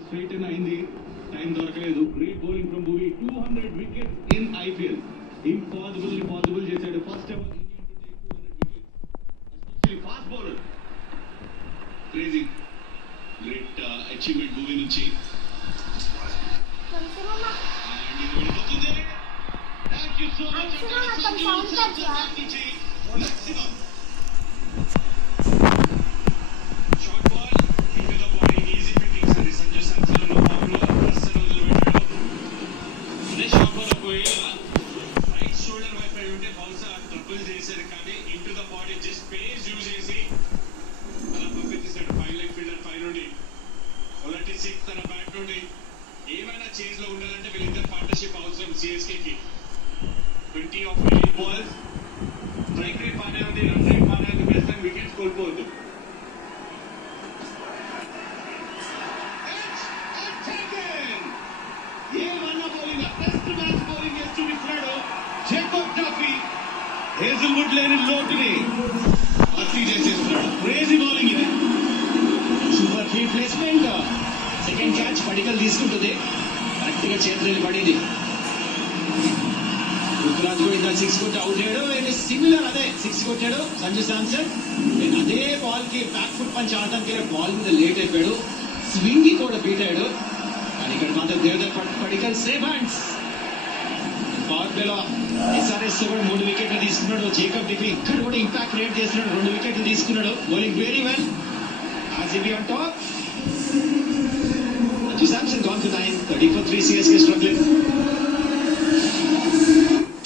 Straighten అయింది, time దొరకలేదు. Great bowling from Bhuvi. 200 wickets in IPL. Impossible ని పాసిబుల్ చేశాడు. First ever Indian to take 200 wickets, especially fast bowler. Crazy great achievement Bhuvi నుంచి. And ఇది వెళ్ళిపోతుంది. Thank you so much. Maximum short ball into the body, easy picking. సరే సంజు శాంసన్ లో ball అస్సలు వదిలిపెట్టాడు. అదే షార్ట్ బాల్ పోయి రైట్ షోల్డర్ వైపు అయి ఉంటే బహుశా ట్రబుల్ చేశారు, కానీ into the body just pace use చేసి అలా పంపించేశాడు. 5 లెగ్ ఫీల్డర్ పై నుండి ఒలటి సింగ్ తన బ్యాట్ నుండి. ఏమైనా చేంజ్ లో ఉండాలంటే వీళ్ళిద్దరు పార్ట్నర్షిప్ అవసరం సిఎస్కే కి. 20 ఆఫ్ 8 బాల్స్ స్ట్రైక్ రేట్ బాగానే ఉంది, రన్ రేట్ బాగానే ఉంది, బెస్ట్ అండ్ వికెట్స్ కోల్పోవద్దు. హేజల్వుడ్ లేని లోటుని భర్తీ చేసేస్తున్నాడు. క్రేజీ బౌలింగ్ ఇది. Super field placement. Second catch Padikkal తీసుకుంటుంది, కరెక్ట్ గా చేతులు పడింది. రుతురాజ్ కూడా ఇంత 6 కొట్టి అవుట్ అయ్యాడు. సిమిలర్ అదే 6 కొట్టాడు సంజు శాంసన్. అదే బాల్ కి బ్యాక్ ఫుట్ పంచ్ ఆడటానికి బాల్ మీద లేట్ అయిపోయాడు. స్వింగ్ కూడా బీట్ అయ్యాడు, కానీ ఇక్కడ మాత్రం Devdutt Padikkal safe hands. Power ప్లేలో ఎస్ఆర్ఎస్ కూడా 3 వికెట్లు తీసుకున్నాడు. జేకబ్ డిపి ఇక్కడ కూడా ఇంపాక్ట్ క్రియేట్ చేస్తున్నాడు, 2 వికెట్లు తీసుకున్నాడు. Bowling very well. RCB on top. Sanju Samson gone to 9, 30 for 3. CSK struggling.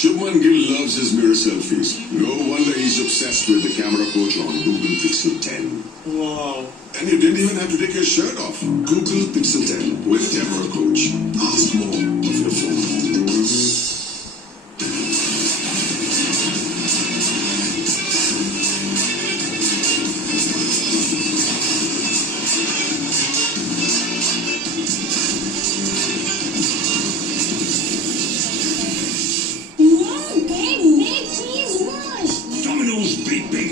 Shubman Gill loves his mirror selfies. No wonder he's obsessed with the camera coach on Google Pixel 10. Wow. And you didn't even have to take your shirt off. Google Pixel 10 with camera coach. Ask more of your phone. Big.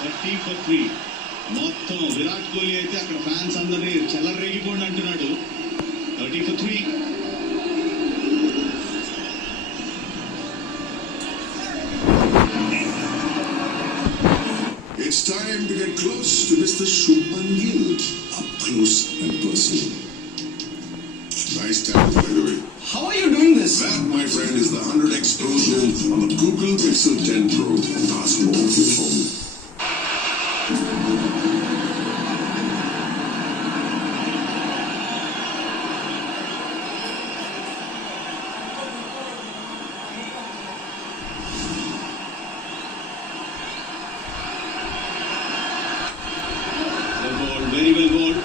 30 for 3. మొత్తం విరాట్ కోహ్లీ అయితే అక్కడ fans అందరినీ చెల్లరేగిపోండి అంటున్నాడు. 30 for 3. It's time to get close to Mr. Shubman Gill. Up close and personal. Nice talent, by the way. How are you doing this? That, my friend, is the 100x Pro Zoom on the Google Pixel 10 Pro. Ask more of your phone. Very well bowled.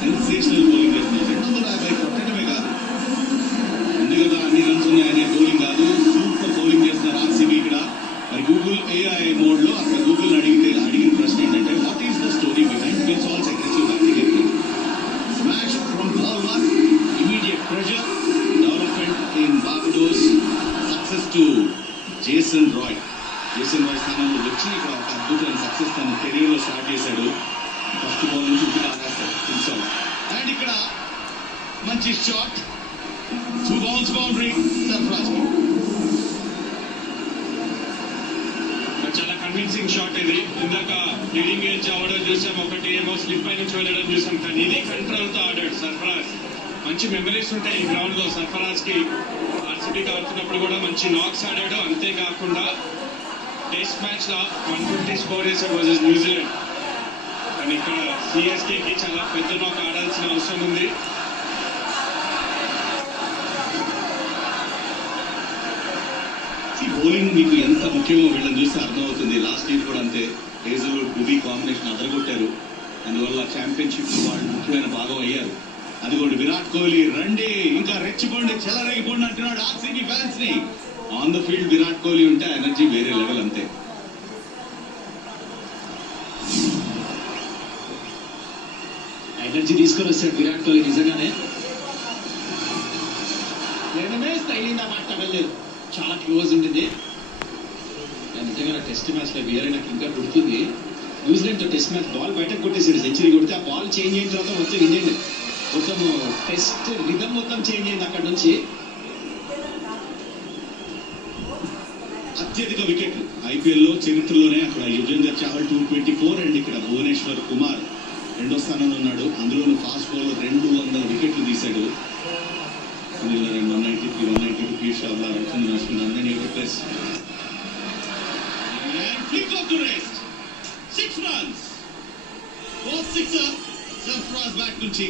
Sensational bowling చేస్తున్నారు. 250 కొట్టడమే కాదు, ఉంది కదా అన్ని runs ఉన్నాయనే bowling కాదు, super bowling చేస్తున్నారు RCB ఇక్కడ. మరి గూగుల్ ఏఐ మోడ్ లో అక్కడ గూగుల్ అడిగిన ప్రశ్న ఏంటంటే, what is the story behind win Salt's aggressive batting? Smash from ball 1, immediate pressure, development in Barbados, success to Jason Roy. Jason Roy స్థానంలో వచ్చి ఇక్కడ ఒక అద్భుతమైన సక్సెస్ తన కెరీర్ లో స్టార్ట్ చేశాడు. ఫస్ట్ బాల్ నుంచి ఉట్టి ఆగేస్తాడు. అండ్ ఇక్కడ మంచి షాట్, 2 బౌన్స్ బౌండరీ సర్ఫరాజ్. చాలా కన్విన్సింగ్ షాట్ ఇది. ఇందాక లీడింగ్ ఏజ్ అవడం చూసాం, ఒకటి ఏమో స్లిప్ పై నుంచి వెళ్ళడం చూసాం, కానీ ఇది కంట్రోల్ తో ఆడాడు సర్ఫరాజ్. మంచి మెమరీస్ ఉంటాయి ఈ గ్రౌండ్ లో సర్ఫరాజ్ కి. ఆర్సీబీకి ఆడుతున్నప్పుడు కూడా మంచి నాక్స్ ఆడాడు. అంతేకాకుండా టెస్ట్ మ్యాచ్ లో 150 స్కోర్ చేశాడు వర్సెస్ న్యూజిలాండ్. కానీ ఇక్కడ సిఎస్కే కి చాలా పెద్ద నాక్ ఆడాల్సిన అవసరం ఉంది. బౌలింగ్ మీకు ఎంత ముఖ్యమో వీళ్ళని చూస్తే అర్థమవుతుంది. లాస్ట్ ఇయర్ కూడా అంతే, హేజల్వుడ్ భువి కాంబినేషన్ అదరగొట్టారు. అందువల్ల ఛాంపియన్షిప్ లో వాళ్ళు ముఖ్యమైన భాగం అయ్యారు. అది కూడా విరాట్ కోహ్లీ రండి ఇంకా రెచ్చిపోండి చెలరేగిపోండి అంటున్నాడు ఆర్సీబీ ఫ్యాన్స్ ని. On the field Virat Kohli ఉంటే ఎనర్జీ వేరే లెవెల్ అంతే. ఎనర్జీ తీసుకొని వస్తాడు విరాట్ కోహ్లీ నిజంగానే. స్టైల్ మాట వెళ్ళలేదు, చాలా క్లోజ్ ఉంటుంది. నిజంగా టెస్ట్ మ్యాచ్ లో వేరే నాకు ఇంకా గుర్తుంది. న్యూజిలాండ్ తో టెస్ట్ మ్యాచ్ బాల్ బయటకు కొట్టేసాడు, సెంచరీ కొడితే ఆ బాల్ చేంజ్ అయిన తర్వాత వచ్చే ఇండియన్ మొత్తం టెస్ట్ రిధం మొత్తం చేంజ్ అయింది అక్కడ నుంచి. అత్యధిక వికెట్లు ఐపీఎల్ లో చరిత్రలోనే అక్కడ యుజవేందర్ చాహల్ 224 అండ్ ఇక్కడ భువనేశ్వర్ కుమార్ రెండో స్థానంలో ఉన్నాడు. అందులోనూ ఫాస్ట్ బౌలర్ 200 వికెట్లు తీశాడు. 193, 192 పీయూష్ చావ్లా, రవిచంద్రన్ అశ్విన్, అందరినీ plus six runs fourth sixer Sarfaraz bat నుంచి.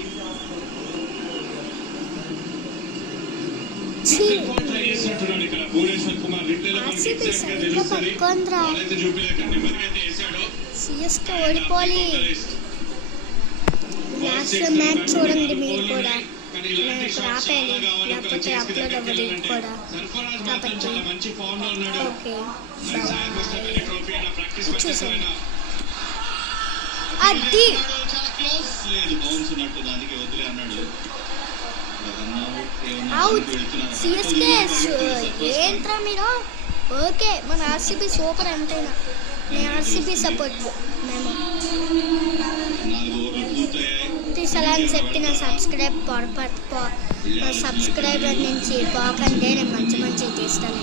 ట్రై చేసినట్టున్నాడు ఇక్కడ భువనేశ్వర్ కుమార్. రిప్లేలో మనకి ఎగ్జాక్ట్ గా తెలుస్తుంది. బాల్ అయితే చూపించలేక నెమ్మదిగా అయితే వేసాడు. సిఎస్కే ఓడిపోవాలి. లాస్ట్ మ్యాచ్ చూడండి మీరు కూడా, నేను ఆపేయాలి లేకపోతే అప్లోడ్ అవ్వదు ఇది కూడా. కాబట్టి ఓకే వచ్చేసాను. అది చాలా క్లోజ్ లేదు, బౌన్స్ ఉన్నట్టు, దానికి వదిలే అన్నాడు. అవుట్. సిఎస్కే ఏంట్రా మీరు? ఓకే మన ఆర్సీబీ సూపర్ అంతేనా. నేను ఆర్సీబీ సపోర్ట్. మేము 4 ఓవర్లు పూర్తయ్యాయి. తీసాలని చెప్పిన సబ్స్క్రైబర్ నుంచి పోకండి, నేను మంచి మంచి తీస్తాను.